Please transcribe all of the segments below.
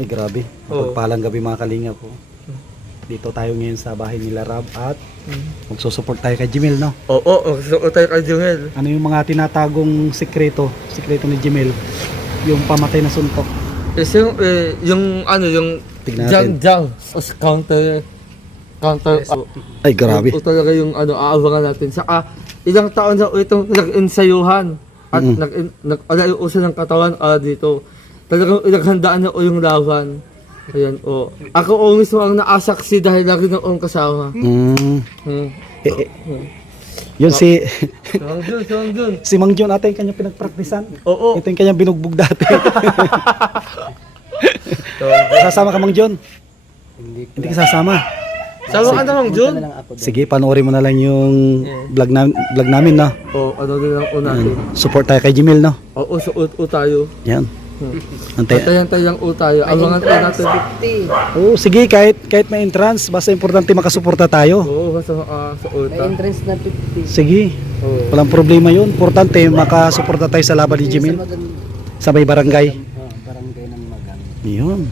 Ay grabe, pagpalang gabi mga kalinga po. Dito tayo ngayon sa bahay nila Rab at magsusupport tayo kay Jimel, no? Oo, magsusupport tayo kay Jimel. Ano yung mga tinatagong sekreto ni Jimel? Yung pamatay na suntok. Kasi yung ano, yung Tignan natin. jang counter. Ay grabe. Ito talaga yung ano, aabangan natin. Saka ilang taon na itong nag-ensayuhan at nag-ayuusan ng katawan dito. Talagang naghandaan na yung laban. Ayan, ako mismo ang naasaksi dahil lagi na kasama. Yun si Siyang dun. si Mang John ate yung kanyang pinagpraktisan. Oo. Ito yung kanyang binugbog dati. Sasama ka Mang John? Hindi ka sasama. Sama ka naman, Jun? Sige, panoorin mo na lang yung vlog namin, no? Ano din ang natin. Support tayo kay Jimel, no? Oo, suot tayo. Yan. Antay. Tayo tayo. Abangan tayo natin. Oo, sige, kahit may entrance, basta importante makasuporta tayo. Oo, basta suot. May entrance na 50. Sige. Oo. Walang problema 'yun. Importante makasuporta tayo sa laban ni Jimel sa may barangay. Barangay ng Magang. 'Yun.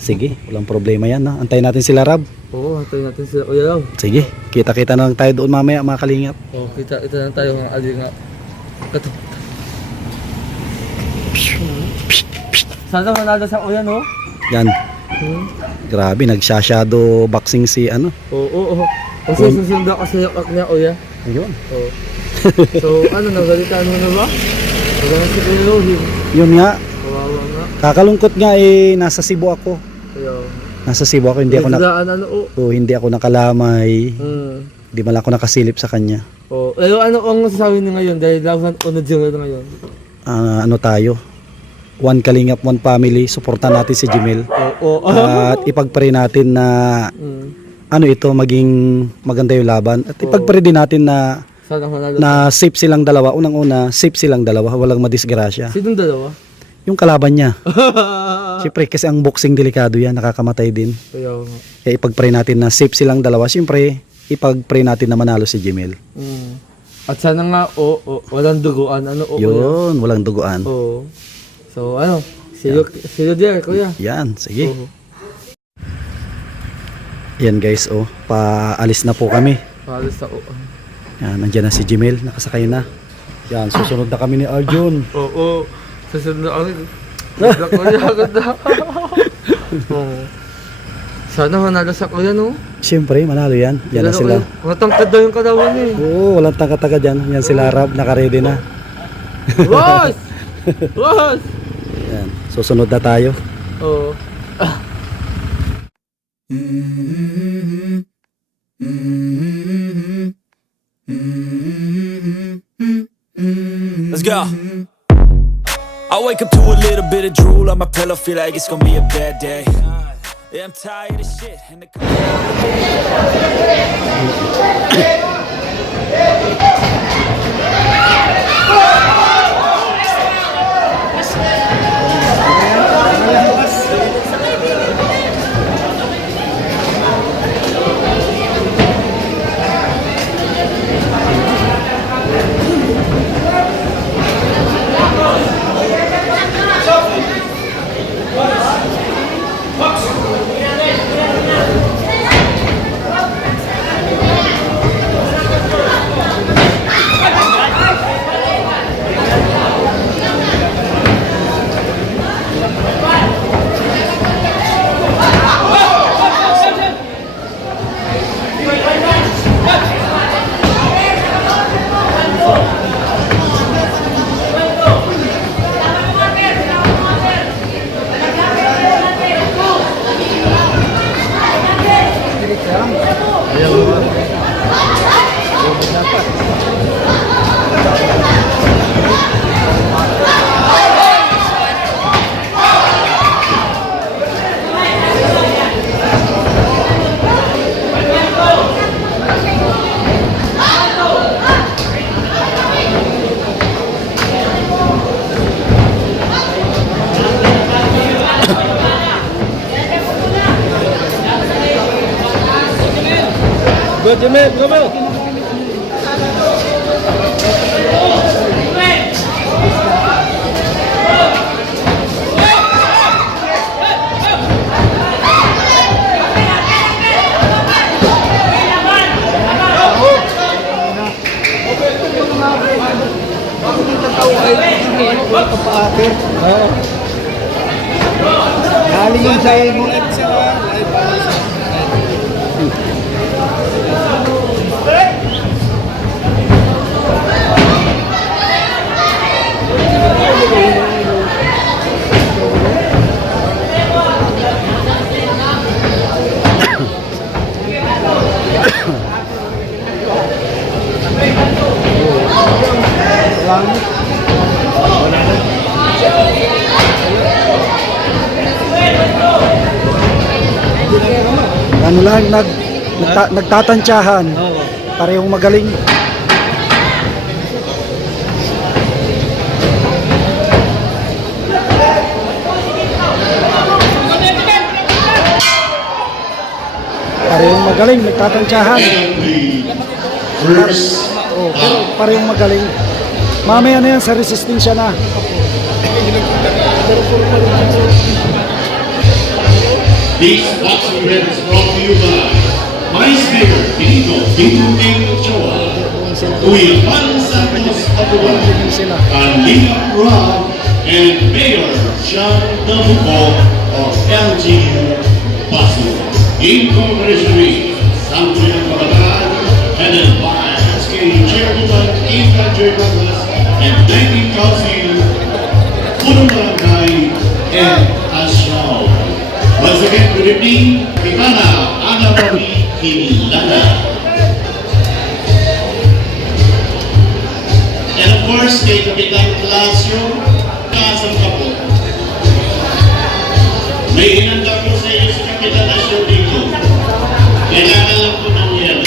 Sige, walang problema 'yan, no? Antayin natin sila Rab. Oo, tayo natin sila. Uya lang. Sige, kita-kita na lang tayo doon mamaya, mga kalingap. Oo, kita lang tayo mga alinga. Ito. Sana manalo sa uya, no? Yan. Grabe, nagsha-shadow boxing si ano. Oo. Kasi susunod ako sa yapak niya, uya. Ayun. Oo. So, nagalitan mo na ba? Huwag si Elohim. Yun nga, Kawawa nga. kakalungkot nga nasa Cebu ako. Kaya, Nasa Cebu ako, hindi ako nakalamay. Hindi man ako nakasilip sa kanya. Pero ano ang masasabi niyo ngayon dahil laban unod yung ngayon? Ano tayo? One Kalingap, one family, suportan natin si Jimel. At ipagpray natin na ito maging maganda yung laban. At ipagpray din natin na Sana manalo. na safe silang dalawa. Unang-una, safe silang dalawa, walang madisgrasya. Sinong dalawa? Yung kalaban niya. Siyempre kasi ang boxing delikado yan, nakakamatay din. Kaya nga. Kaya ipagpray natin na safe silang dalawa. Siyempre, ipagpray natin na manalo si Jimel. At sana nga, walang duguan. Yun, walang duguan. So, see you there, kuya. Yan, sige. Yan guys, paalis na po kami. Palis sa Yan, nandiyan na si Jimel, nakasakay na. Yan, susunod na kami ni Arjun. Susunod na kami. Ganda. Sana manalo sa kuya, no? Siyempre, manalo yan. Yan na sila. Matangkad daw yung kalawan eh. Oo, walang tanga-taga dyan. Yan sila Rab, nakaredy na. Boss! Boss! Yan, susunod na tayo. Oo. Let's go. I wake up to a little bit of drool on my pillow, feel like it's gonna be a bad day. Yeah, I'm tired of shit. And the Jimmy, come on. Galing yung sa'yo mo. Ano lang, nagtatansyahan. Parehong magaling. Parehong magaling, nagtatansyahan. Oh, pero parehong magaling. Mamaya na yan sa resistensya na. This boxing event is brought to you by Maestro Benito Ochoa, Juan Santos Abuan, Alina Rob, and Mayor Sean Dabuco of LGU Pasig. In cooperation with Santoyan Kabataan, headed by SK Chairwoman Eva J. Douglas, and 19 Council, Punong Barangay, and Asyaw. Once again, good evening, Kitana Ana Marie Hilada. And of course, kay Kapitan Palacio, Kasang Kapo. May hinanda po sa iyo si Kapitan Asyo dito. Kailangan lang po ng yan.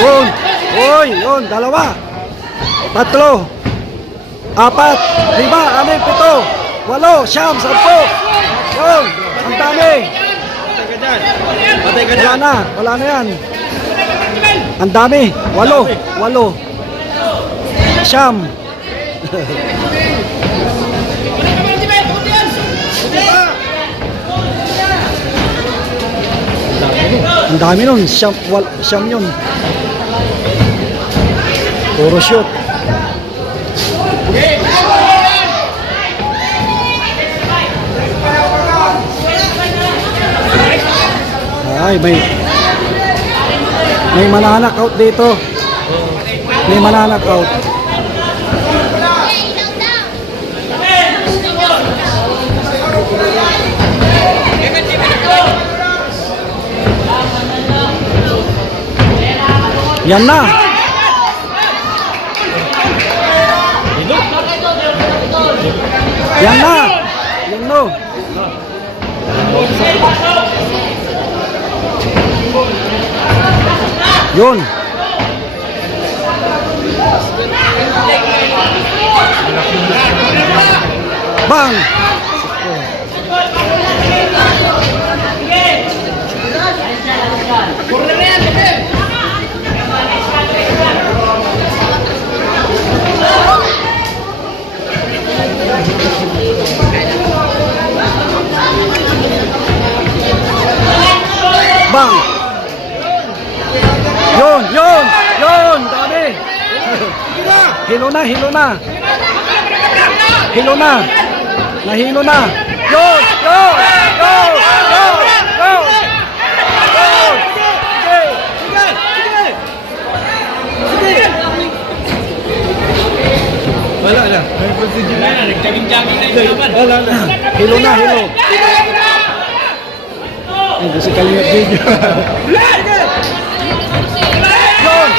Yun! Uy! Yun! Dalawa! Tatlo! Apat! Lima! Anim! Pito! Walo! Siyam! Sampo! Yun! Ang dami! Wala na! Wala na yan! Ang dami! Walo! Walo! Siyam! Ang dami nun, siyam yun. Puro shoot. Ay, may mananak out dito. May mananak out. Yan na. Yan na. Yan no. Yun. Bang. Bang! Yun! Yun! Yun! Dami! Hilo na! Hilo na! Hilo na! Nahilo na! Yun! Yun! Yun! Yun! Yun! Yun! Sige! Sige! Wala na. Nagtaging-jaging na yung laban. Wala na. Hilo na! Hilo! Ay, gusto kalingap video. Yun!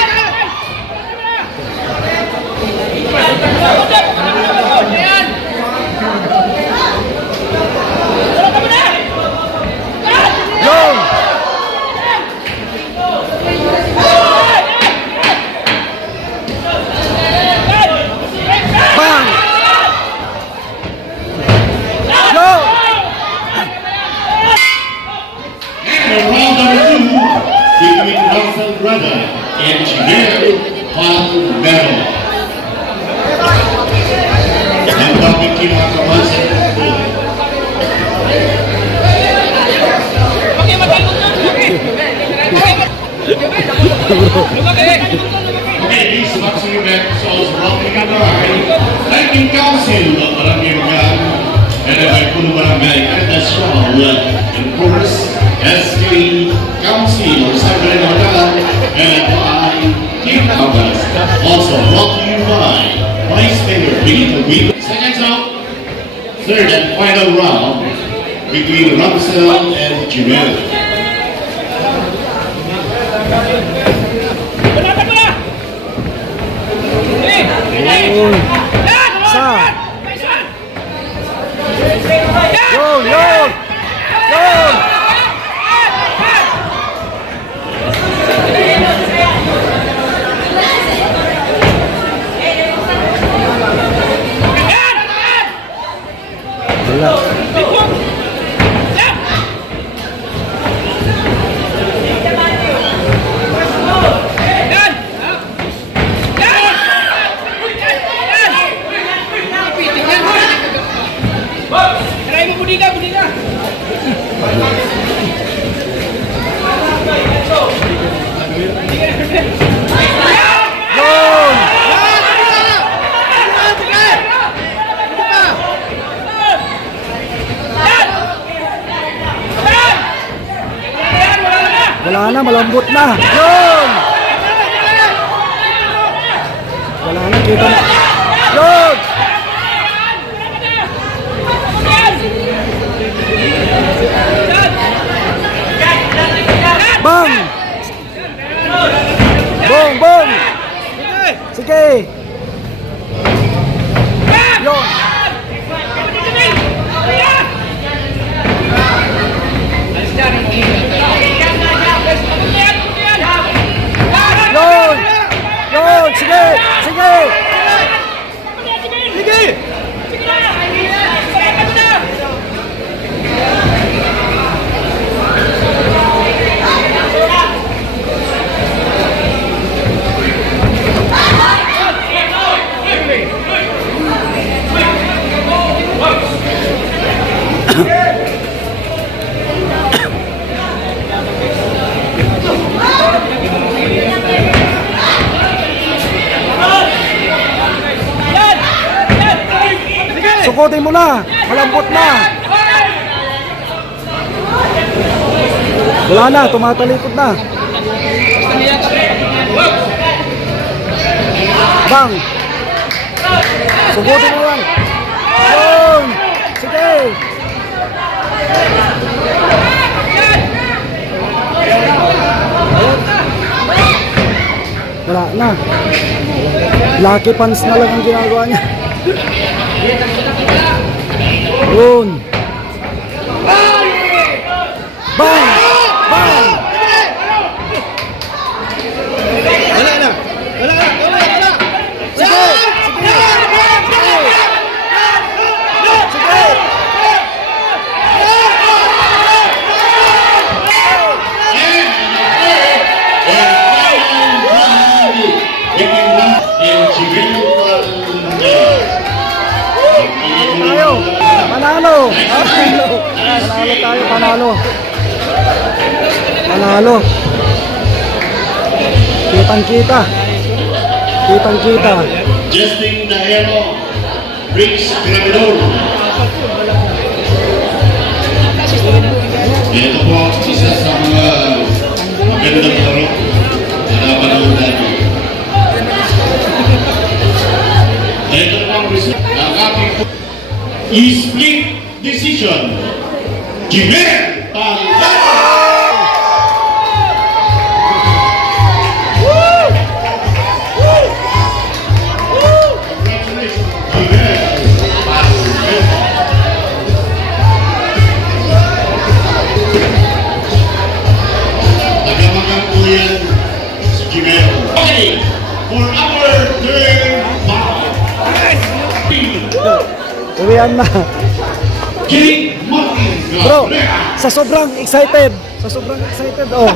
boxing event is also brought to you by Lighting Council of Barangay and by Puno Barangay International and of course SK Council of San Bernardino and by King August. Also brought to you by Vice Mayor Benito Guido. Seconds out, third and final round between Ramsel and Jimel. Yun, yun! Yun! Wala. Wala na, malambot na. Yun! Wala na, kita na. Yun! Bang! Bong, bong! Sige! Yun! Yun! Yun! Sige! Sige! Sige! Sukotin mo na! Malambot na! Wala na, tumatalikod na. Bang! Sukotin mo lang! Yun! Sige! Wala na. Lucky pants na lang ang ginagawa niya. Yun. Bang! Bang! Wala na! Wala na! Wala na! Sige! Sige! Sige! Sige! Tayo! Panalo! Panalo! Panalo tayo, panalo! Panalo! Kitang-kita! Kitang-kita! Justin Dahero, Briggs Gramidor. Ito po isa sa mga magandang laro na napanood natin. Ito po ang result ng ating split decision. Jimel Pangalanan! Okay, for our third bout, Uwian na! King Martin Bro, Cabrera. sa sobrang excited! Oh!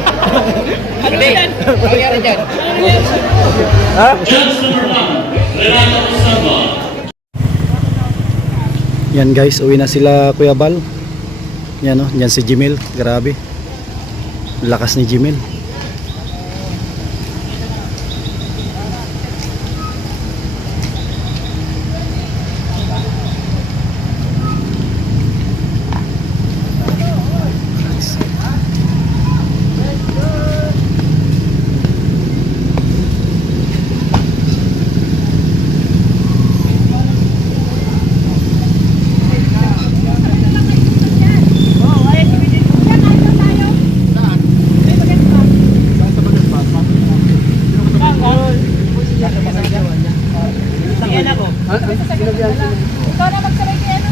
Ha? Judge number 1, Renato Samba. Yan guys, uwi na sila Kuya Bal. Yan o, yan si Jimel. Grabe. Lakas ni Jimel. Ikaw na magsabay kay ano?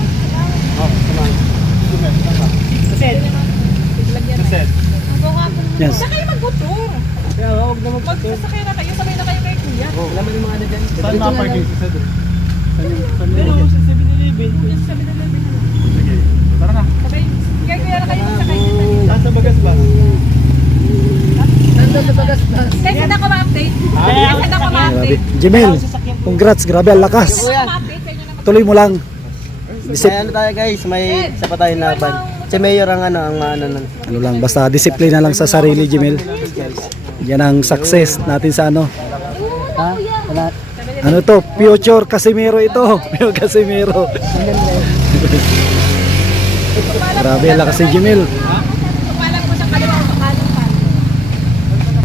Yes. Sa kayo mag-motor. Magsasakay na kayo, sabay na kayo kay kuya. Saan mga parking? Pero sa 7-Eleven. Sa 7-Eleven na. Sige, tara na. Sabay, kay kuya na kayo magsakay. Saan sa bagas ba? Guys, hindi ako ma-update. Guys, hindi ako Grabe. ma-update. Jimel, congrats, grabe ang lakas. Hindi ako ma-update sa inyo na Tuloy mo lang. May ano tayo guys, may isa pa tayong laban. Si Mayor ang ang ano nun. Ano lang, basta disiplina lang sa sarili, Jimel. Yan ang success natin sa ano. Ha? Wala. Ano to? Future Casimiro ito. Future Casimiro. Grabe ang lakas si Jimel. Tumalang mo sa kaliwa o kanan pa.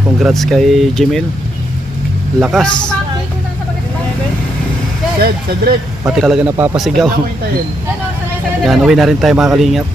Congrats kay Jimel. Lakas. Ma-update ko lang sa bagas ba? Cedric, Pati talaga napapasigaw. tayo. Ano, sabay-sabay na. Yan, uwi na rin tayo mga kalingap.